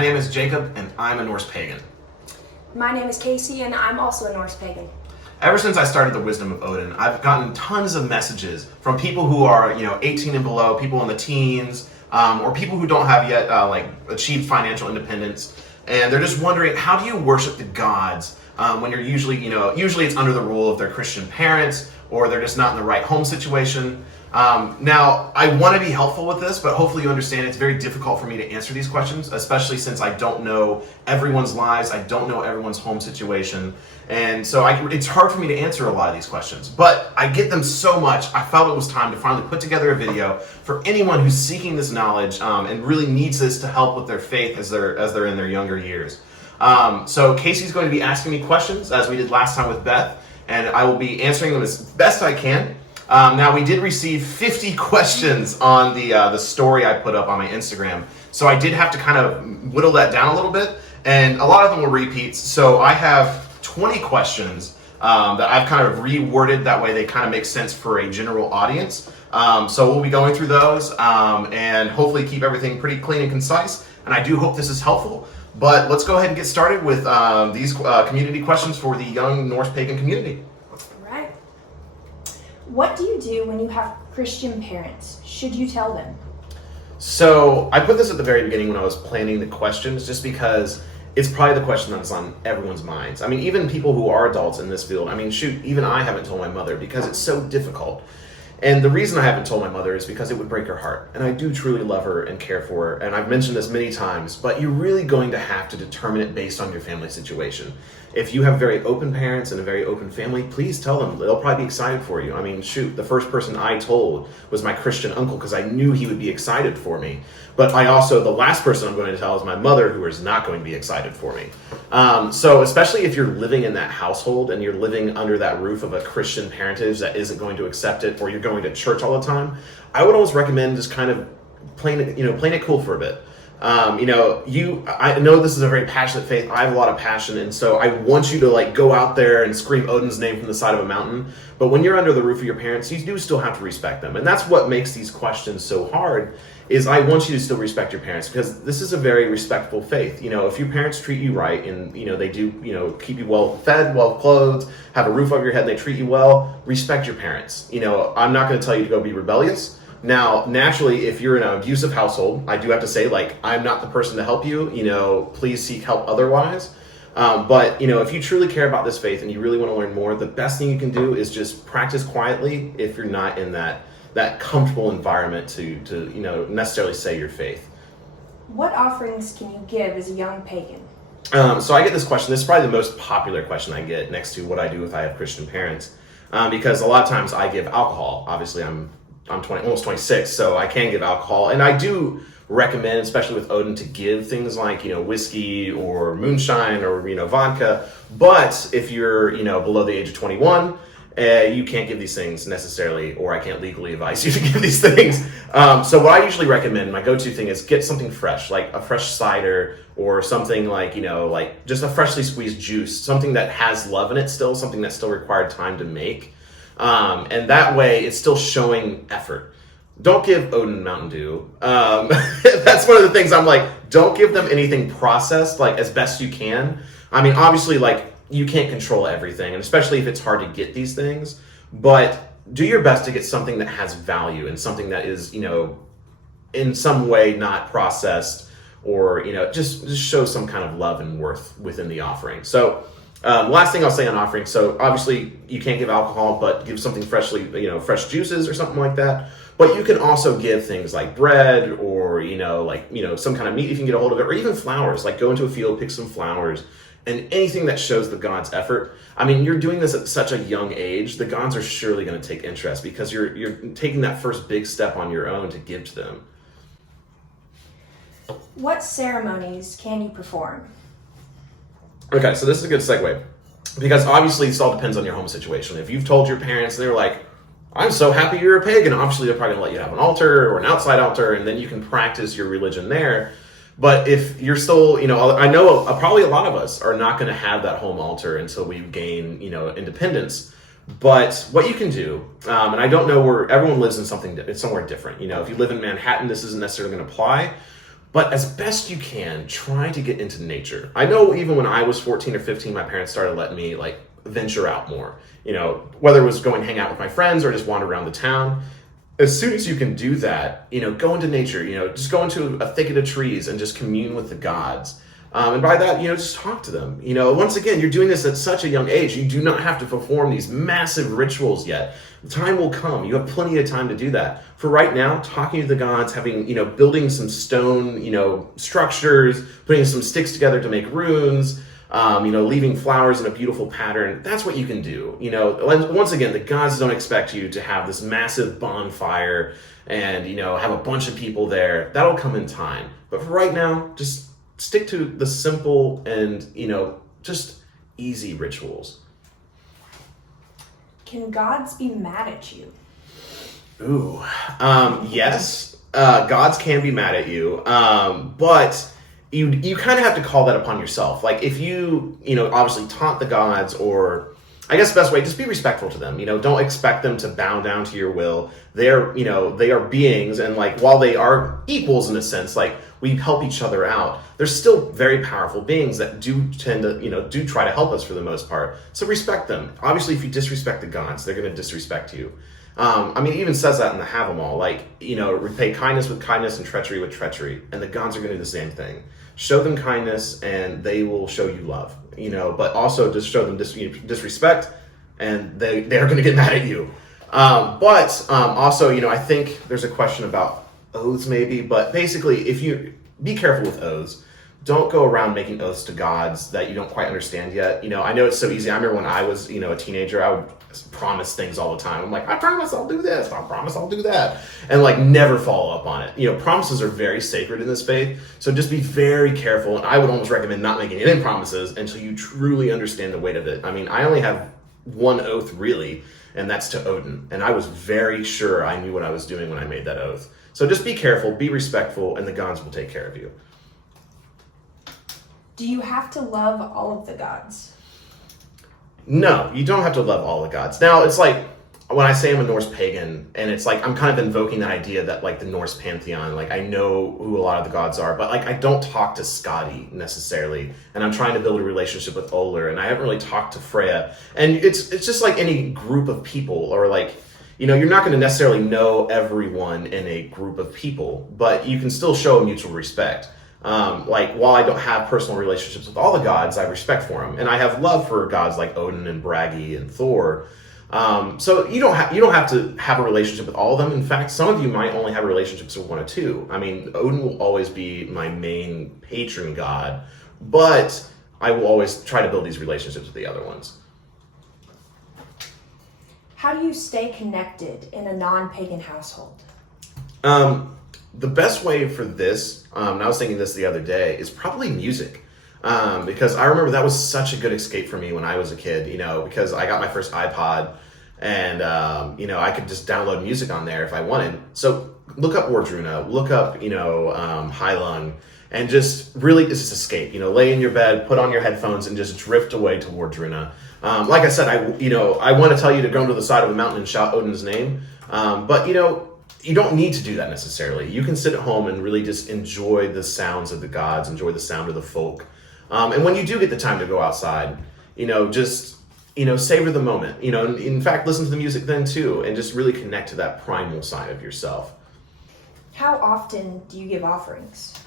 My name is Jacob, and I'm a Norse Pagan. My name is Casey, and I'm also a Norse Pagan. Ever since I started the Wisdom of Odin, I've gotten tons of messages from people who are, 18 and below, people in the teens, or people who don't have yet, achieved financial independence. And they're just wondering, how do you worship the gods when you're usually it's under the rule of their Christian parents, or they're just not in the right home situation. Now, I want to be helpful with this, but hopefully you understand it's very difficult for me to answer these questions, especially since I don't know everyone's lives, I don't know everyone's home situation, and so it's hard for me to answer a lot of these questions. But I get them so much, I felt it was time to finally put together a video for anyone who's seeking this knowledge and really needs this to help with their faith as they're in their younger years. So Casey's going to be asking me questions, as we did last time with Beth, and I will be answering them as best I can. Now, we did receive 50 questions on the story I put up on my Instagram, so I did have to kind of whittle that down a little bit, and a lot of them were repeats. So I have 20 questions that I've kind of reworded, that way they kind of make sense for a general audience. So we'll be going through those and hopefully keep everything pretty clean and concise, and I do hope this is helpful. But let's go ahead and get started with these community questions for the young Norse pagan community. What do you do when you have Christian parents? Should you tell them? So I put this at the very beginning when I was planning the questions, just because it's probably the question that's on everyone's minds. I mean, even people who are adults in this field, even I haven't told my mother because it's so difficult. And the reason I haven't told my mother is because it would break her heart. And I do truly love her and care for her. And I've mentioned this many times, but you're really going to have to determine it based on your family situation. If you have very open parents and a very open family, please tell them. They'll probably be excited for you. The first person I told was my Christian uncle, because I knew he would be excited for me. But the last person I'm going to tell is my mother, who is not going to be excited for me. So especially if you're living in that household and you're living under that roof of a Christian parentage that isn't going to accept it, or you're going to church all the time, I would always recommend just kind of playing it cool for a bit. I know this is a very passionate faith. I have a lot of passion, and so I want you to go out there and scream Odin's name from the side of a mountain. But when you're under the roof of your parents, you do still have to respect them. And that's what makes these questions so hard, is I want you to still respect your parents, because this is a very respectful faith. If your parents treat you right, and they do keep you well fed, well clothed, have a roof over your head, and they treat you well, respect your parents. I'm not going to tell you to go be rebellious. Now, naturally, if you're in an abusive household, I do have to say, I'm not the person to help you. Please seek help otherwise. But if you truly care about this faith and you really want to learn more, the best thing you can do is just practice quietly if you're not in that comfortable environment to necessarily say your faith. What offerings can you give as a young pagan? So I get this question. This is probably the most popular question I get, next to what I do if I have Christian parents, because a lot of times I give alcohol. Obviously, I'm almost 26, so I can give alcohol, and I do recommend, especially with Odin, to give things like whiskey or moonshine or vodka. But if you're below the age of 21, you can't give these things necessarily, or I can't legally advise you to give these things. So what I usually recommend, my go-to thing, is get something fresh, like a fresh cider, or something like just a freshly squeezed juice, something that has love in it still, something that still required time to make. And that way it's still showing effort. Don't give Odin Mountain Dew. That's one of the things I'm don't give them anything processed, as best you can. Obviously, you can't control everything, and especially if it's hard to get these things, but do your best to get something that has value and something that is, in some way not processed, or, just show some kind of love and worth within the offering. So, last thing I'll say on offering, so obviously you can't give alcohol, but give something freshly, fresh juices or something like that. But you can also give things like bread, or, some kind of meat if you can get a hold of it, or even flowers. Go into a field, pick some flowers, and anything that shows the gods' effort. You're doing this at such a young age, the gods are surely going to take interest, because you're taking that first big step on your own to give to them. What ceremonies can you perform? Okay, so this is a good segue, because obviously this all depends on your home situation. If you've told your parents, they're like, I'm so happy you're a pagan, obviously they're probably going to let you have an altar or an outside altar, and then you can practice your religion there. But if you're still, I know probably a lot of us are not going to have that home altar until we gain, independence. But what you can do, and I don't know where everyone lives in somewhere different. If you live in Manhattan, this isn't necessarily going to apply. But as best you can, try to get into nature. I know even when I was 14 or 15, my parents started letting me like venture out more. Whether it was going hang out with my friends or just wander around the town. As soon as you can do that, go into nature, just go into a thicket of trees and just commune with the gods. And by that, just talk to them. Once again, you're doing this at such a young age. You do not have to perform these massive rituals yet. The time will come. You have plenty of time to do that. For right now, talking to the gods, having, building some stone, structures, putting some sticks together to make runes, leaving flowers in a beautiful pattern. That's what you can do. Once again, the gods don't expect you to have this massive bonfire and, have a bunch of people there. That'll come in time. But for right now, just stick to the simple and, just easy rituals. Can gods be mad at you? Ooh, yes, gods can be mad at you, but you kind of have to call that upon yourself. Like if you, obviously taunt the gods, or I guess the best way, just be respectful to them. Don't expect them to bow down to your will. They're, they are beings, and like while they are equals in a sense, like we help each other out, they're still very powerful beings that do tend to, do try to help us for the most part. So respect them. Obviously, if you disrespect the gods, they're going to disrespect you. It even says that in the Have 'em All, like, repay kindness with kindness and treachery with treachery. And the gods are going to do the same thing. Show them kindness and they will show you love, but also just show them disrespect and they're going to get mad at you. Also, I think there's a question about oaths maybe, but basically if you be careful with oaths. Don't go around making oaths to gods that you don't quite understand yet. I know it's so easy. I remember when I was, a teenager, I would promise things all the time. I'm like, I promise I'll do this. I promise I'll do that. And like never follow up on it. Promises are very sacred in this faith. So just be very careful. And I would almost recommend not making any promises until you truly understand the weight of it. I only have one oath really, and that's to Odin. And I was very sure I knew what I was doing when I made that oath. So just be careful, be respectful, and the gods will take care of you. Do you have to love all of the gods? No, you don't have to love all the gods. Now, it's like, when I say I'm a Norse pagan, and it's like, I'm kind of invoking the idea that, like, the Norse pantheon, like, I know who a lot of the gods are, but, like, I don't talk to Skadi, necessarily, and I'm trying to build a relationship with Oler, and I haven't really talked to Freya, and it's just like any group of people, or, like, you're not going to necessarily know everyone in a group of people, but you can still show mutual respect. While I don't have personal relationships with all the gods, I have respect for them, and I have love for gods like Odin and Bragi and Thor. So you don't have to have a relationship with all of them. In fact, some of you might only have relationships with one or two. Odin will always be my main patron god, but I will always try to build these relationships with the other ones. How do you stay connected in a non-pagan household? The best way for this, and I was thinking this the other day, is probably music. Because I remember that was such a good escape for me when I was a kid, because I got my first iPod and, I could just download music on there if I wanted. So look up Wardruna, look up, Heilung, and just really just escape, lay in your bed, put on your headphones and just drift away to Wardruna. Like I said, I want to tell you to go to the side of a mountain and shout Odin's name. But you don't need to do that necessarily. You can sit at home and really just enjoy the sounds of the gods, enjoy the sound of the folk. And when you do get the time to go outside, just, savor the moment, in fact, listen to the music then too, and just really connect to that primal side of yourself. How often do you give offerings?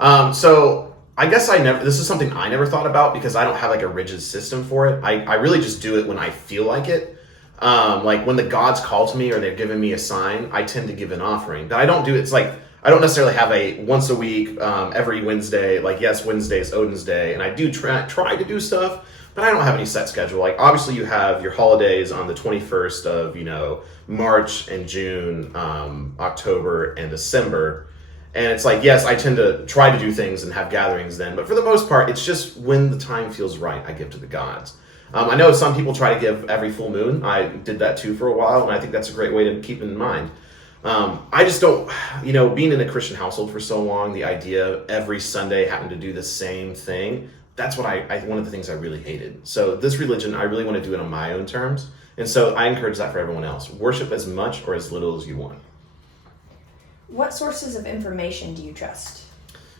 So I guess this is something I never thought about because I don't have like a rigid system for it. I really just do it when I feel like it. Like when the gods call to me or they're giving me a sign, I tend to give an offering. But I don't do it's like I don't necessarily have a once a week, every Wednesday. Like yes, Wednesday is Odin's Day, and I do try to do stuff, but I don't have any set schedule. Like obviously you have your holidays on the 21st of March and June, October and December, and it's like yes, I tend to try to do things and have gatherings then, but for the most part, it's just when the time feels right, I give to the gods. I know some people try to give every full moon. I did that too for a while, and I think that's a great way to keep in mind. I just don't, being in a Christian household for so long, the idea every Sunday having to do the same thing, that's what one of the things I really hated. So this religion, I really want to do it on my own terms. And so I encourage that for everyone else. Worship as much or as little as you want. What sources of information do you trust?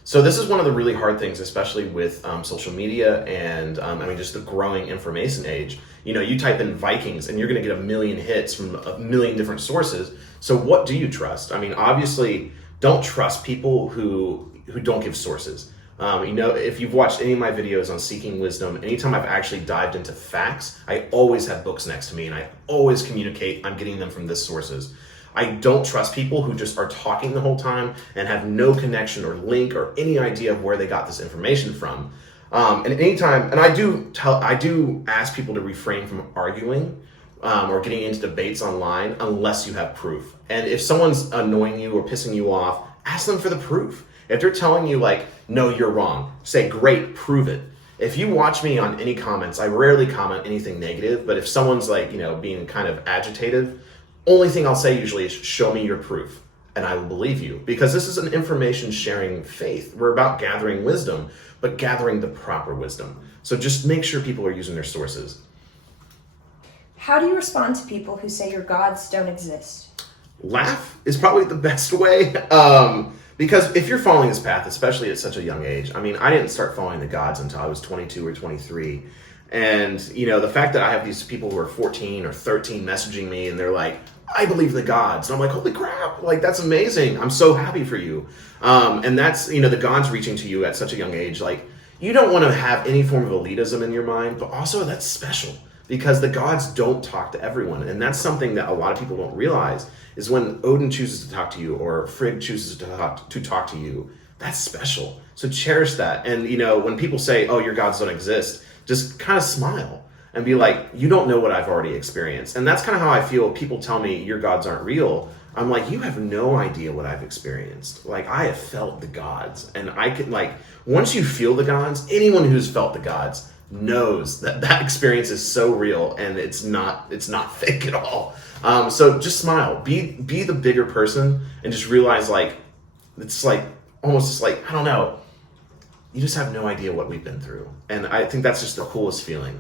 So this is one of the really hard things, especially with social media and just the growing information age. You type in Vikings and you're going to get a million hits from a million different sources. So what do you trust? Obviously, don't trust people who don't give sources. If you've watched any of my videos on seeking wisdom, anytime I've actually dived into facts, I always have books next to me and I always communicate I'm getting them from this sources. I don't trust people who just are talking the whole time and have no connection or link or any idea of where they got this information from. And I do ask people to refrain from arguing or getting into debates online unless you have proof. And if someone's annoying you or pissing you off, ask them for the proof. If they're telling you like, no, you're wrong, say, great, prove it. If you watch me on any comments, I rarely comment anything negative, but if someone's like, being kind of agitative, only thing I'll say usually is show me your proof and I will believe you, because this is an information sharing faith. We're about gathering wisdom, but gathering the proper wisdom. So just make sure people are using their sources. How do you respond to people who say your gods don't exist? Laugh is probably the best way. Because if you're following this path, especially at such a young age, I didn't start following the gods until I was 22 or 23. And, the fact that I have these people who are 14 or 13 messaging me and they're like, I believe in the gods. And I'm like, holy crap, like, that's amazing. I'm so happy for you. And that's, the gods reaching to you at such a young age. Like, you don't want to have any form of elitism in your mind, but also that's special because the gods don't talk to everyone. And that's something that a lot of people don't realize is when Odin chooses to talk to you or Frigg chooses to talk to you, that's special. So cherish that. And, when people say, oh, your gods don't exist, just kind of smile and be like, you don't know what I've already experienced. And that's kind of how I feel. People tell me your gods aren't real. I'm like, you have no idea what I've experienced. Like, I have felt the gods. And I can, like, once you feel the gods, anyone who's felt the gods knows that experience is so real and it's not fake at all. So just smile, be the bigger person and just realize like, it's like, almost just like, I don't know, you just have no idea what we've been through. And I think that's just the coolest feeling.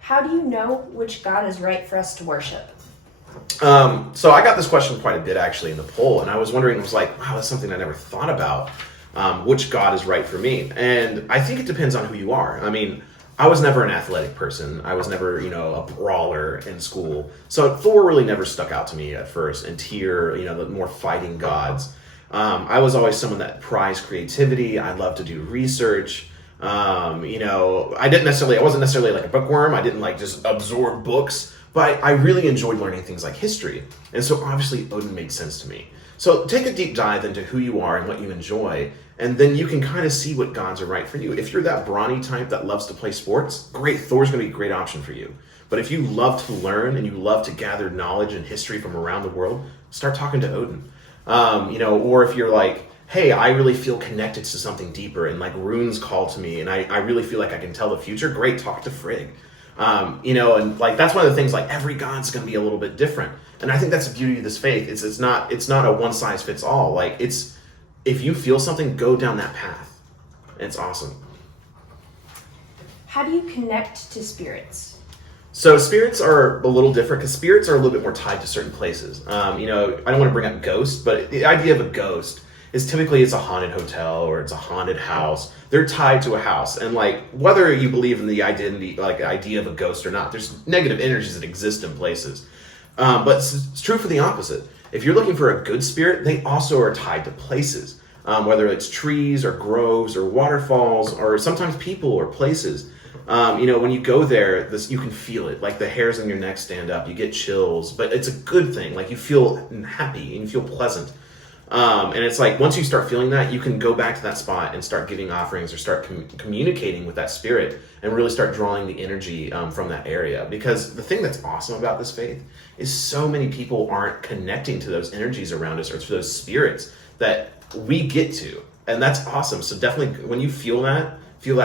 How do you know which God is right for us to worship? So I got this question quite a bit actually in the poll, and I was wondering, it was like, wow, that's something I never thought about. Which God is right for me? And I think it depends on who you are. I was never an athletic person. I was never, a brawler in school. So Thor really never stuck out to me at first, and Tyr, the more fighting gods. I was always someone that prized creativity. I loved to do research. I wasn't necessarily like a bookworm. I didn't like just absorb books, but I really enjoyed learning things like history. And so obviously Odin made sense to me. So take a deep dive into who you are and what you enjoy, and then you can kind of see what gods are right for you. If you're that brawny type that loves to play sports, great, Thor's going to be a great option for you. But if you love to learn and you love to gather knowledge and history from around the world, start talking to Odin. Or if you're like, hey, I really feel connected to something deeper and like runes call to me and I really feel like I can tell the future, great, talk to Frigg. And like that's one of the things, like every god's going to be a little bit different. And I think that's the beauty of this faith. It's not a one size fits all. Like if you feel something, go down that path. It's awesome. How do you connect to spirits? So spirits are a little different because spirits are a little bit more tied to certain places. I don't want to bring up ghosts, but the idea of a ghost is typically it's a haunted hotel or it's a haunted house. They're tied to a house. And like, whether you believe in the identity, like idea of a ghost or not, there's negative energies that exist in places. But it's true for the opposite. If you're looking for a good spirit, they also are tied to places, whether it's trees or groves or waterfalls or sometimes people or places. When you go there, you can feel it. Like the hairs on your neck stand up. You get chills, but it's a good thing. Like you feel happy and you feel pleasant. And it's like once you start feeling that, you can go back to that spot and start giving offerings or start communicating with that spirit and really start drawing the energy from that area. Because the thing that's awesome about this faith is so many people aren't connecting to those energies around us or to those spirits that we get to. And that's awesome. So definitely when you feel that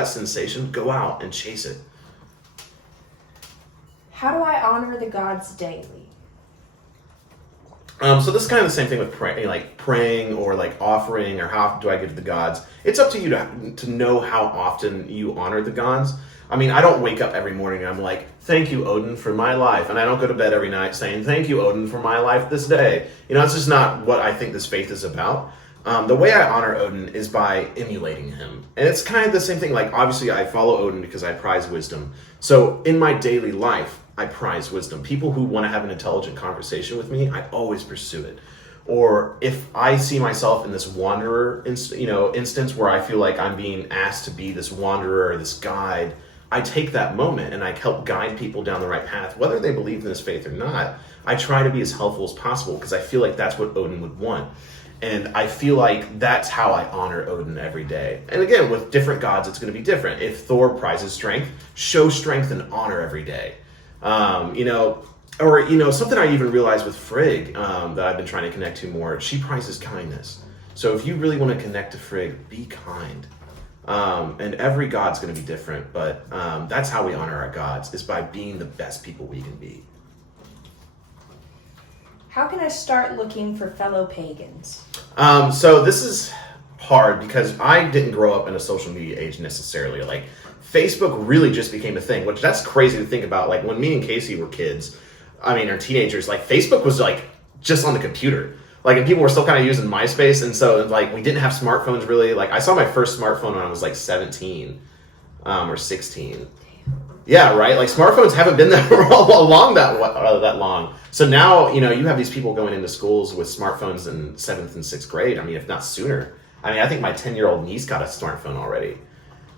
sensation, go out and chase it. How do I honor the gods daily? So this is kind of the same thing with praying or like offering or how often do I give to the gods. It's up to you to know how often you honor the gods. I don't wake up every morning and I'm like, thank you, Odin, for my life. And I don't go to bed every night saying, thank you, Odin, for my life this day. It's just not what I think this faith is about. The way I honor Odin is by emulating him. And it's kind of the same thing. Like, obviously, I follow Odin because I prize wisdom. So in my daily life, I prize wisdom. People who want to have an intelligent conversation with me, I always pursue it. Or if I see myself in this wanderer, instance where I feel like I'm being asked to be this wanderer or this guide, I take that moment and I help guide people down the right path, whether they believe in this faith or not. I try to be as helpful as possible because I feel like that's what Odin would want. And I feel like that's how I honor Odin every day. And again, with different gods, it's going to be different. If Thor prizes strength, show strength and honor every day. Something I even realized with Frigg that I've been trying to connect to more, she prizes kindness. So if you really want to connect to Frigg, be kind. And every god's going to be different, but that's how we honor our gods, is by being the best people we can be. How can I start looking for fellow pagans? So this is hard because I didn't grow up in a social media age necessarily. Like, Facebook really just became a thing, which that's crazy to think about. Like, when me and Casey were kids, or teenagers, like, Facebook was like just on the computer. Like, and people were still kind of using MySpace, and so like we didn't have smartphones really. Like, I saw my first smartphone when I was like 17 or 16. Yeah, right. Like, smartphones haven't been that that long. So now, you have these people going into schools with smartphones in 7th and 6th grade. If not sooner. I think my 10-year-old niece got a smartphone already.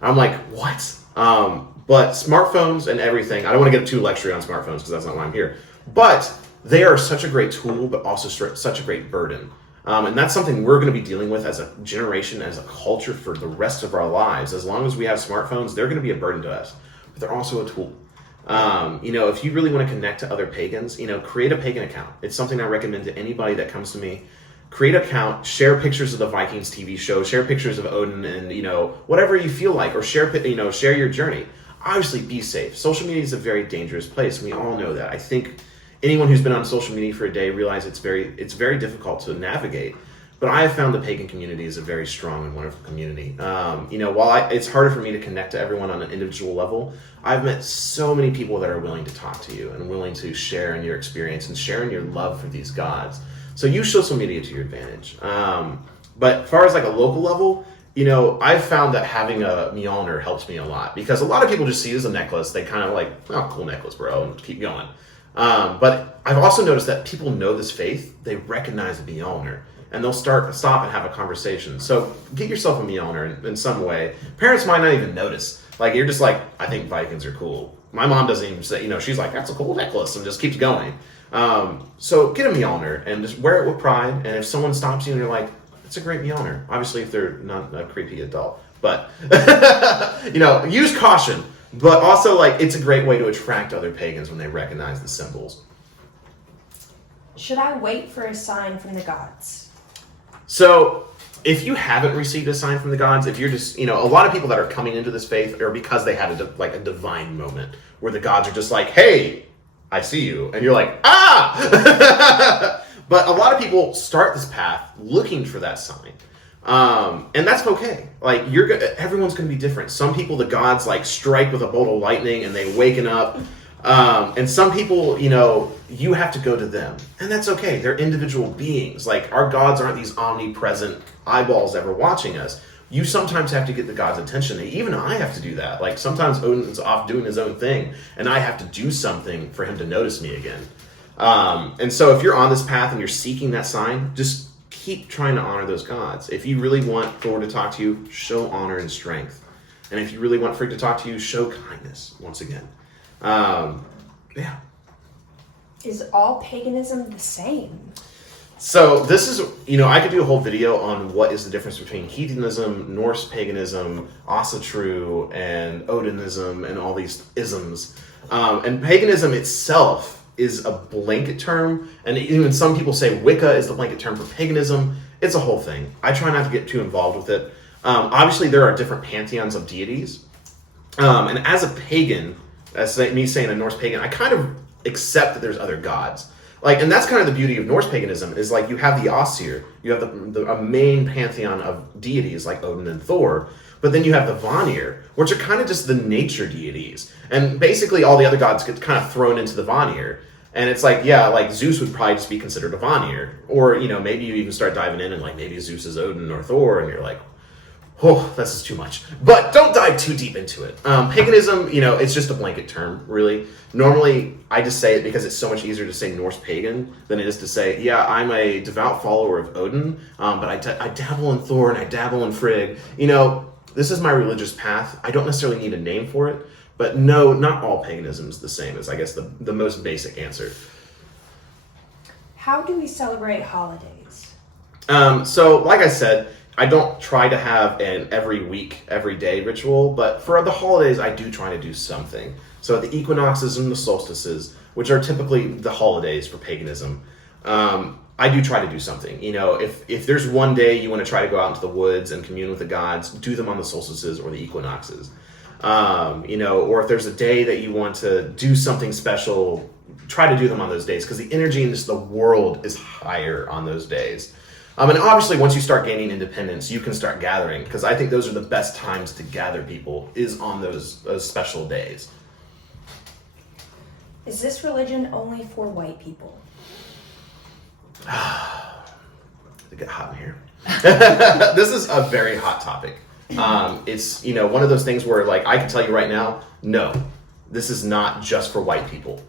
I'm like, what? But smartphones and everything, I don't want to get too lectury on smartphones because that's not why I'm here. But they are such a great tool, but also such a great burden. And that's something we're going to be dealing with as a generation, as a culture for the rest of our lives. As long as we have smartphones, they're going to be a burden to us. But they're also a tool. If you really want to connect to other pagans, create a pagan account. It's something I recommend to anybody that comes to me. Create an account, share pictures of the Vikings TV show, share pictures of Odin, and whatever you feel like, or share your journey. Obviously, be safe. Social media is a very dangerous place. We all know that. I think anyone who's been on social media for a day realizes it's very difficult to navigate. But I have found the pagan community is a very strong and wonderful community. While it's harder for me to connect to everyone on an individual level, I've met so many people that are willing to talk to you and willing to share in your experience and share in your love for these gods. So use social media to your advantage. But as far as like a local level, I've found that having a Mjolnir helps me a lot, because a lot of people just see it as a necklace. They kind of like, oh, cool necklace, bro, and keep going. But I've also noticed that people know this faith. They recognize the Mjolnir, and they'll stop and have a conversation. So get yourself a Mjolnir in some way. Parents might not even notice. Like, you're just like, I think Vikings are cool. My mom doesn't even say, she's like, that's a cool necklace, and just keeps going. So get a Mjolnir and just wear it with pride. And if someone stops you and you're like, it's a great Mjolnir, obviously if they're not a creepy adult, but use caution. But also, like, it's a great way to attract other pagans when they recognize the symbols. Should I wait for a sign from the gods? So if you haven't received a sign from the gods, if you're just, a lot of people that are coming into this faith are because they had a divine moment where the gods are just like, hey, I see you. And you're like, ah! But a lot of people start this path looking for that sign. And that's okay. Like, everyone's going to be different. Some people, the gods like strike with a bolt of lightning and they waken up. And some people, you have to go to them. And that's okay. They're individual beings. Like, our gods aren't these omnipresent eyeballs ever watching us. You sometimes have to get the god's attention. And even I have to do that. Like, sometimes Odin's off doing his own thing, and I have to do something for him to notice me again. And so if you're on this path and you're seeking that sign, just keep trying to honor those gods. If you really want Thor to talk to you, show honor and strength. And if you really want Frigg to talk to you, show kindness once again. Yeah. Is all paganism the same? So this is, I could do a whole video on what is the difference between heathenism, Norse paganism, Asatru, and Odinism, and all these isms. And paganism itself is a blanket term, and even some people say Wicca is the blanket term for paganism. It's a whole thing. I try not to get too involved with it. Obviously, there are different pantheons of deities. And as a pagan, as me saying a Norse pagan, I kind of accept that there's other gods. Like, and that's kind of the beauty of Norse paganism, is like you have the Aesir, you have a main pantheon of deities like Odin and Thor, but then you have the Vanir, which are kind of just the nature deities. And basically all the other gods get kind of thrown into the Vanir. And it's like, yeah, like Zeus would probably just be considered a Vanir. Or, maybe you even start diving in and like maybe Zeus is Odin or Thor, and you're like, oh, this is too much. But don't dive too deep into it. Paganism, it's just a blanket term, really. Normally, I just say it because it's so much easier to say Norse pagan than it is to say, yeah, I'm a devout follower of Odin, but I dabble in Thor and I dabble in Frigg. This is my religious path. I don't necessarily need a name for it. But no, not all paganism is the same, is I guess the most basic answer. How do we celebrate holidays? So, like I said, I don't try to have an every week, every day ritual, but for the holidays, I do try to do something. So the equinoxes and the solstices, which are typically the holidays for paganism, I do try to do something. If there's one day you want to try to go out into the woods and commune with the gods, do them on the solstices or the equinoxes. Or if there's a day that you want to do something special, try to do them on those days, because the energy in the world is higher on those days. And obviously, once you start gaining independence, you can start gathering, because I think those are the best times to gather people, is on those special days. Is this religion only for white people? It get hot in here. This is a very hot topic. It's one of those things where, like, I can tell you right now, no, this is not just for white people,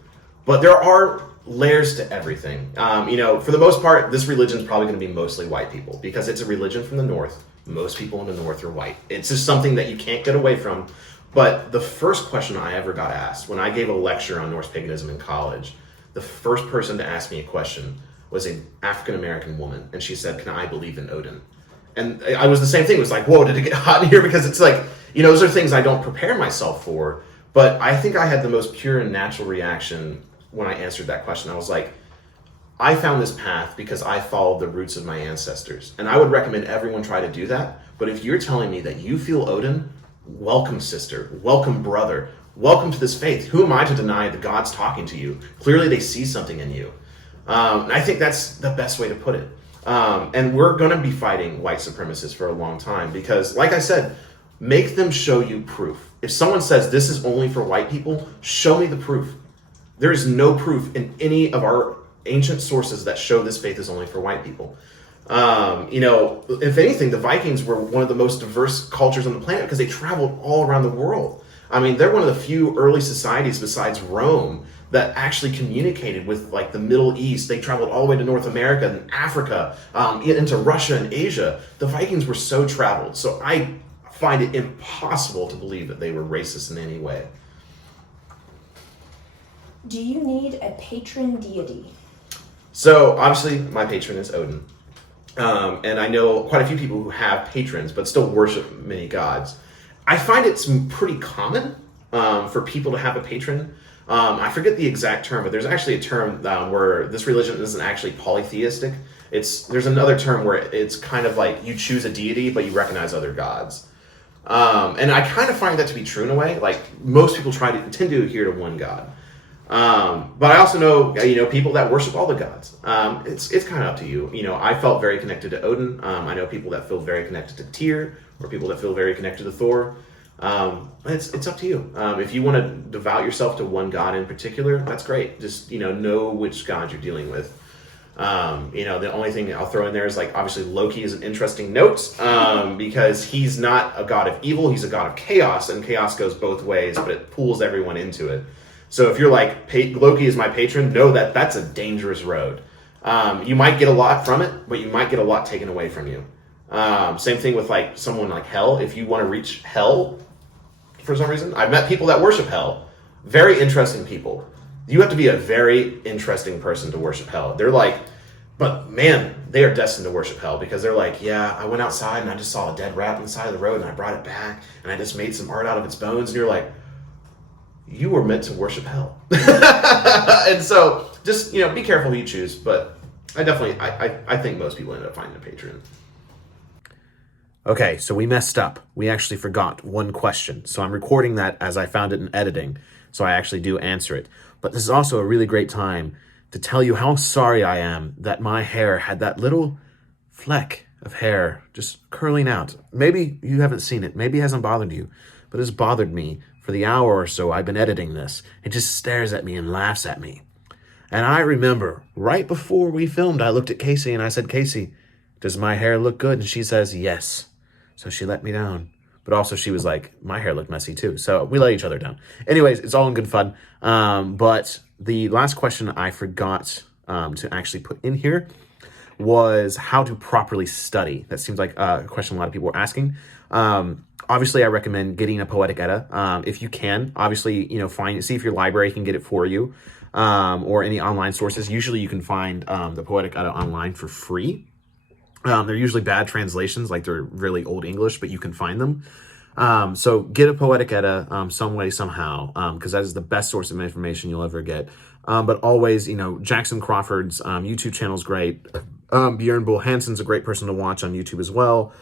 but there are layers to everything. For the most part, this religion is probably going to be mostly white people because it's a religion from the North. Most people in the North are white. It's just something that you can't get away from. But the first question I ever got asked when I gave a lecture on Norse paganism in college, the first person to ask me a question was an African-American woman. And she said, "Can I believe in Odin?" And I was the same thing. It was like, whoa, did it get hot in here? Because it's like, those are things I don't prepare myself for. But I think I had the most pure and natural reaction when I answered that question. I was like, I found this path because I followed the roots of my ancestors. And I would recommend everyone try to do that. But if you're telling me that you feel Odin, welcome, sister. Welcome, brother. Welcome to this faith. Who am I to deny the gods talking to you? Clearly they see something in you. And I think that's the best way to put it. And we're going to be fighting white supremacists for a long time because, like I said, make them show you proof. If someone says this is only for white people, show me the proof. There is no proof in any of our ancient sources that show this faith is only for white people. If anything, the Vikings were one of the most diverse cultures on the planet because they traveled all around the world. I mean, they're one of the few early societies besides Rome that actually communicated with, like, the Middle East. They traveled all the way to North America and Africa, into Russia and Asia. The Vikings were so traveled. So I find it impossible to believe that they were racist in any way. Do you need a patron deity? So obviously my patron is Odin. And I know quite a few people who have patrons but still worship many gods. I find it's pretty common for people to have a patron. I forget the exact term, but there's actually a term where this religion isn't actually polytheistic. There's another term where it's kind of like you choose a deity, but you recognize other gods. And I kind of find that to be true in a way. Like, most people tend to adhere to one god. But I also know, people that worship all the gods. It's kind of up to you. I felt very connected to Odin. I know people that feel very connected to Tyr, or people that feel very connected to Thor. It's up to you. If you want to devout yourself to one god in particular, that's great. Just, know which god you're dealing with. The only thing I'll throw in there is, like, obviously Loki is an interesting note, because he's not a god of evil, he's a god of chaos, and chaos goes both ways, but it pulls everyone into it. So if you're like, Loki is my patron, know that that's a dangerous road. You might get a lot from it, but you might get a lot taken away from you. Same thing with, like, someone like Hel. If you want to reach Hel, for some reason, I've met people that worship Hel. Very interesting people. You have to be a very interesting person to worship Hel. They're like, but man, they are destined to worship Hel, because they're like, yeah, I went outside and I just saw a dead rat on the side of the road and I brought it back and I just made some art out of its bones. And you're like, you were meant to worship Hel. And so just, be careful who you choose. But I think most people end up finding a patron. Okay, so we messed up. We actually forgot one question. So I'm recording that as I found it in editing, so I actually do answer it. But this is also a really great time to tell you how sorry I am that my hair had that little fleck of hair just curling out. Maybe you haven't seen it. Maybe it hasn't bothered you, but it's bothered me for the hour or so I've been editing this. It just stares at me and laughs at me. And I remember right before we filmed, I looked at Casey and I said, Casey, does my hair look good? And she says, yes. So she let me down. But also she was like, my hair looked messy too. So we let each other down. Anyways, it's all in good fun. But the last question I forgot to actually put in here was how to properly study. That seems like a question a lot of people are asking. Obviously, I recommend getting a Poetic Edda if you can. Obviously, see if your library can get it for you, or any online sources. Usually, you can find the Poetic Edda online for free. They're usually bad translations, like they're really old English, but you can find them. So get a Poetic Edda some way, somehow, because that is the best source of information you'll ever get. But always, Jackson Crawford's YouTube channel is great. Björn Bull Hansen's a great person to watch on YouTube as well.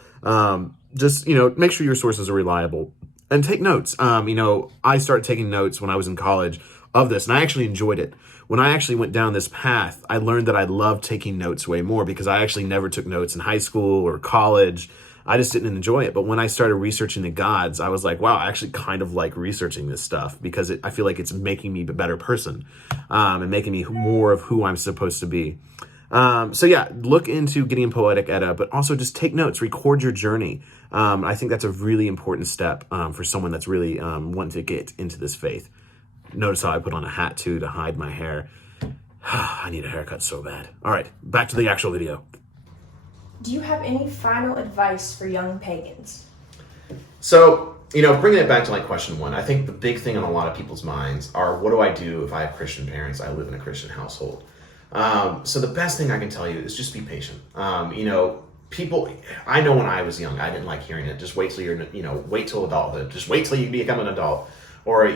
Just, make sure your sources are reliable and take notes. I started taking notes when I was in college of this, and I actually enjoyed it. When I actually went down this path, I learned that I loved taking notes way more because I actually never took notes in high school or college. I just didn't enjoy it. But when I started researching the gods, I was like, wow, I actually kind of like researching this stuff because I feel like it's making me a better person, and making me more of who I'm supposed to be. So yeah, look into getting a Poetic Edda, but also just take notes, record your journey. I think that's a really important step for someone that's really wanting to get into this faith. Notice how I put on a hat too to hide my hair. I need a haircut so bad. All right, back to the actual video. Do you have any final advice for young pagans? So, bringing it back to like question one, I think the big thing on a lot of people's minds are, what do I do if I have Christian parents? I live in a Christian household. So the best thing I can tell you is just be patient. People, I know when I was young, I didn't like hearing it. Just wait till wait till adulthood. Just wait till you become an adult. Or,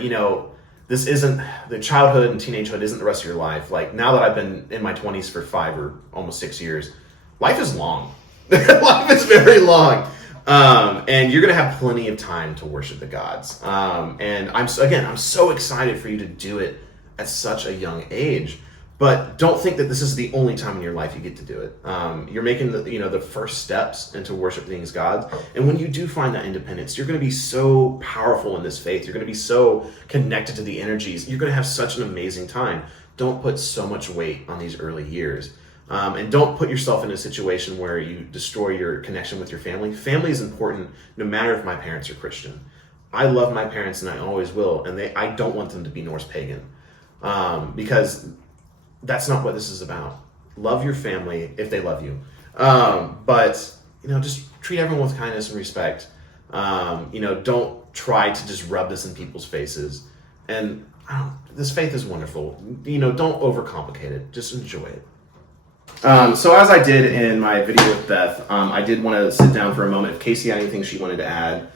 this isn't, the childhood and teenagehood isn't the rest of your life. Like, now that I've been in my 20s for 5 or almost 6 years, life is long. Life is very long. And you're going to have plenty of time to worship the gods. And I'm so excited for you to do it at such a young age. But don't think that this is the only time in your life you get to do it. You're making the first steps into worshiping these gods. And when you do find that independence, you're going to be so powerful in this faith. You're going to be so connected to the energies. You're going to have such an amazing time. Don't put so much weight on these early years. And don't put yourself in a situation where you destroy your connection with your family. Family is important no matter if my parents are Christian. I love my parents and I always will. And I don't want them to be Norse pagan. Because that's not what this is about. Love your family if they love you. But just treat everyone with kindness and respect. Don't try to just rub this in people's faces. And this faith is wonderful. Don't overcomplicate it. Just enjoy it. So as I did in my video with Beth, I did want to sit down for a moment. If Casey had anything she wanted to add,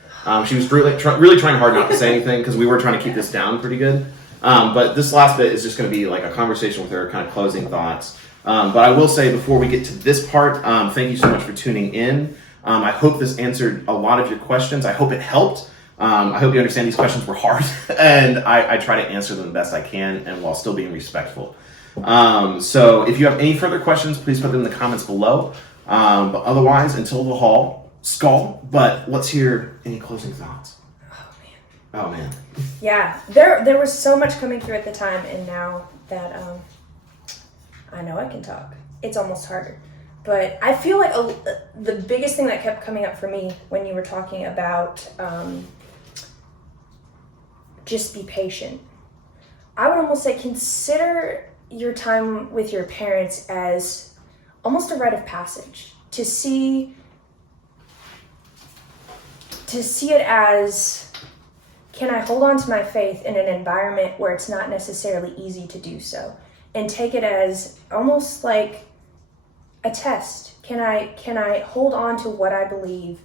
she was really trying hard not to say anything because we were trying to keep this down pretty good. But this last bit is just going to be like a conversation with her, kind of closing thoughts. But I will say before we get to this part, thank you so much for tuning in. I hope this answered a lot of your questions. I hope it helped. I hope you understand these questions were hard, and I try to answer them the best I can, and while still being respectful. So if you have any further questions, please put them in the comments below. But otherwise, until the skull. But let's hear any closing thoughts. Oh man. Yeah, there was so much coming through at the time, and now that I know I can talk, it's almost harder. But I feel like the biggest thing that kept coming up for me when you were talking about just be patient. I would almost say consider your time with your parents as almost a rite of passage. To see it as, can I hold on to my faith in an environment where it's not necessarily easy to do so? And take it as almost like a test. Can I hold on to what I believe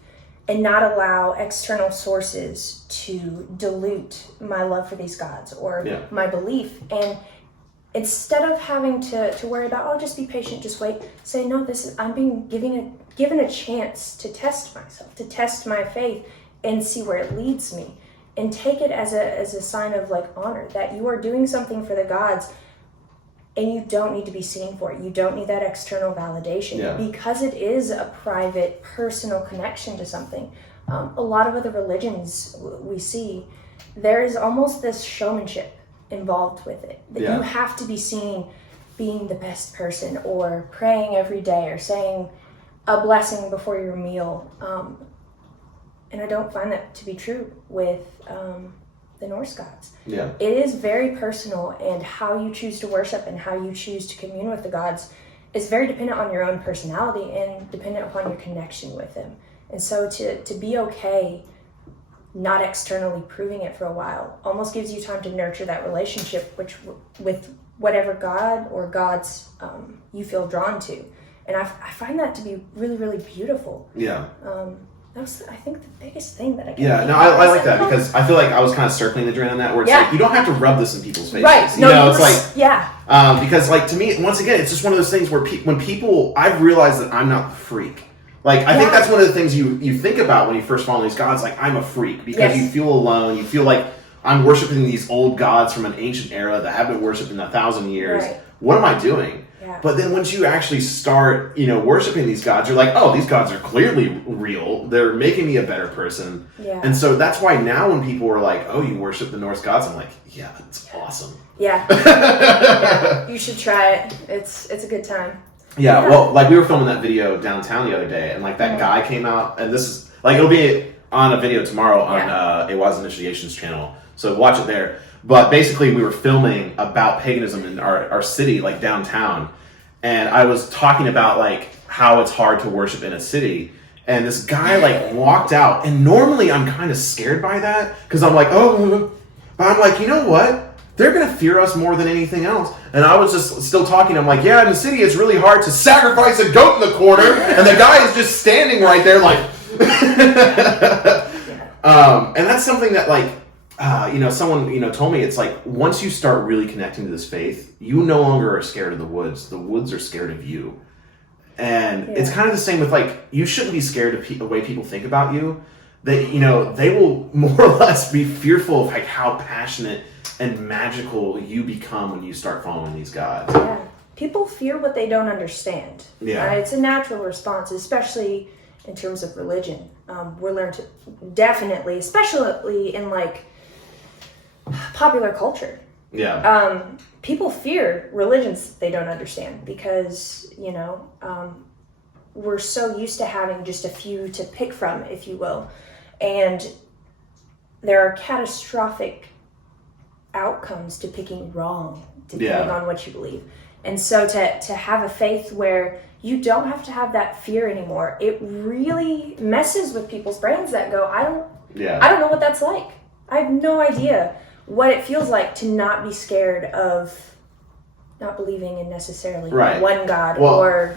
and not allow external sources to dilute my love for these gods or my belief? And instead of having to worry about, just be patient, just wait, say, no, I'm being given a chance to test myself, to test my faith and see where it leads me. And take it as a sign of like honor, that you are doing something for the gods and you don't need to be seen for it. You don't need that external validation because it is a private, personal connection to something. A lot of other religions we see, there is almost this showmanship involved with it. That you have to be seen being the best person or praying every day or saying a blessing before your meal. And I don't find that to be true with the Norse gods. Yeah. It is very personal, and how you choose to worship and how you choose to commune with the gods is very dependent on your own personality and dependent upon your connection with them. And so to be okay not externally proving it for a while almost gives you time to nurture that relationship with whatever god or gods you feel drawn to. And I find that to be really, really beautiful. Yeah. That was, I think, the biggest thing that I can Yeah, no, I like that, because I feel like I was kind of circling the drain on that, where it's like, you don't have to rub this in people's faces. Right. You know, it's like, yeah. Because, like, to me, once again, it's just one of those things where when people, I've realized that I'm not the freak. Like, I think that's one of the things you think about when you first follow these gods, like, I'm a freak, because you feel alone, you feel like I'm worshiping these old gods from an ancient era that have been worshipped in 1,000 years. Right. What am I doing? Yeah. But then once you actually start, worshiping these gods, you're like, oh, these gods are clearly real. They're making me a better person. Yeah. And so that's why now when people are like, oh, you worship the Norse gods, I'm like, yeah, that's awesome. Yeah. Yeah. You should try it. It's a good time. Yeah, well, like we were filming that video downtown the other day, and like that guy came out, and this is, like, it'll be on a video tomorrow on Awa's Initiations channel, so watch it there. But basically, we were filming about paganism in our city, like downtown, and I was talking about like how it's hard to worship in a city, and this guy like walked out, and normally I'm kind of scared by that, because I'm like, oh, but I'm like, you know what? They're going to fear us more than anything else. And I was just still talking. I'm like, yeah, in the city, it's really hard to sacrifice a goat in the corner. And the guy is just standing right there like... and that's something that, like, someone, told me, it's like, once you start really connecting to this faith, you no longer are scared of the woods. The woods are scared of you. And it's kind of the same with, like, you shouldn't be scared of the way people think about you. They will more or less be fearful of, like, how passionate and magical you become when you start following these gods. Yeah. People fear what they don't understand. Yeah. It's a natural response, especially in terms of religion. We're learned to definitely, especially in like popular culture. Yeah. People fear religions they don't understand because, we're so used to having just a few to pick from, if you will. And there are catastrophic outcomes to picking wrong, depending on what you believe. And so to have a faith where you don't have to have that fear anymore, it really messes with people's brains that go, I don't know what that's like. I have no idea what it feels like to not be scared of not believing in necessarily one God, or,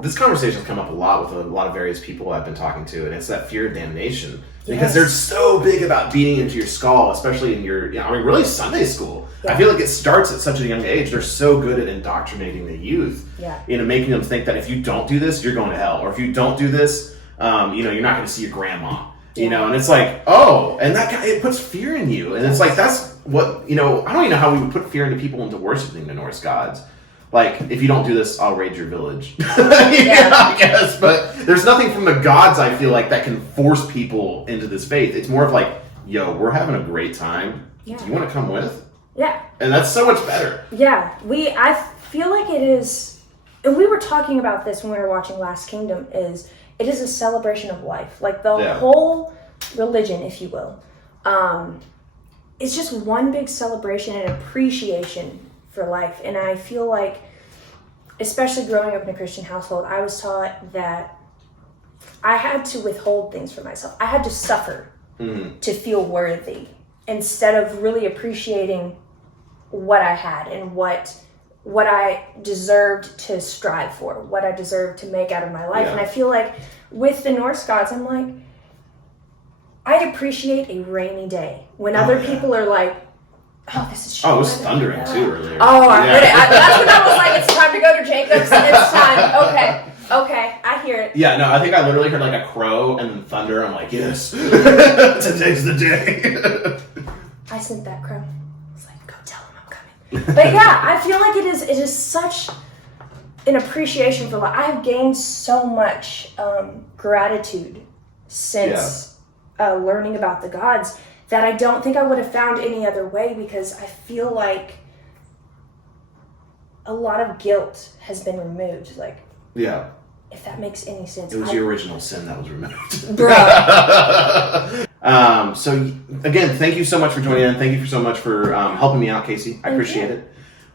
This conversation's come up a lot with a lot of various people I've been talking to, and it's that fear of damnation. Because they're so big about beating into your skull, especially in your, really Sunday school. Yeah. I feel like it starts at such a young age. They're so good at indoctrinating the youth. Yeah. Making them think that if you don't do this, you're going to hell. Or if you don't do this, you're not going to see your grandma. And it's like, oh, and that guy, it puts fear in you. And it's like, that's what, I don't even know how we would put fear into people into worshiping the Norse gods. Like, if you don't do this, I'll raid your village. I guess. But there's nothing from the gods, I feel like, that can force people into this faith. It's more of like, yo, we're having a great time. Yeah. Do you want to come with? Yeah. And that's so much better. Yeah. I feel like it is, and we were talking about this when we were watching Last Kingdom, it is a celebration of life. Like, the whole religion, if you will, it's just one big celebration and appreciation for life. And I feel like, especially growing up in a Christian household, I was taught that I had to withhold things from myself. I had to suffer to feel worthy, instead of really appreciating what I had and what I deserved to strive for, what I deserved to make out of my life. And I feel like with the Norse gods, I'm like, I'd appreciate a rainy day when other people are like, oh, this is shit. Oh, it was thundering too earlier. Oh, that's when I was like, it's time to go to Jacob's. It's time. Okay, I hear it. Yeah, no, I think I literally heard like a crow and then thunder. I'm like, yes, today's the day. I sent that crow. I was like, go tell him I'm coming. But yeah, I feel like it is such an appreciation for life. I've gained so much gratitude since learning about the gods that I don't think I would have found any other way, because I feel like a lot of guilt has been removed. Like, Yeah. if that makes any sense. It was the original sin that was removed. Bruh. So again, thank you so much for joining in. Thank you so much for helping me out, Casey. I appreciate it.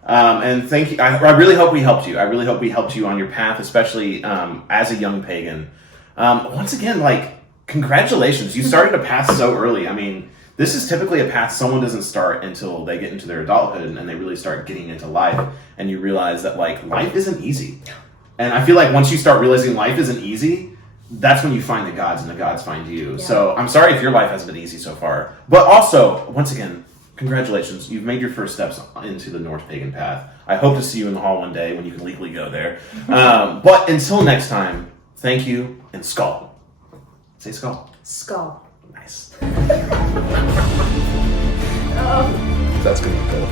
And thank you. I really hope we helped you. I really hope we helped you on your path, especially as a young pagan. Once again, like, congratulations. You started a path so early. I mean, this is typically a path someone doesn't start until they get into their adulthood and they really start getting into life. And you realize that, like, life isn't easy. And I feel like once you start realizing life isn't easy, that's when you find the gods and the gods find you. Yeah. So I'm sorry if your life hasn't been easy so far. But also, once again, congratulations. You've made your first steps into the Norse pagan path. I hope to see you in the hall one day when you can legally go there. But until next time, thank you and skull. Say skull. Skull. Nice. Oh. That's going to be cool.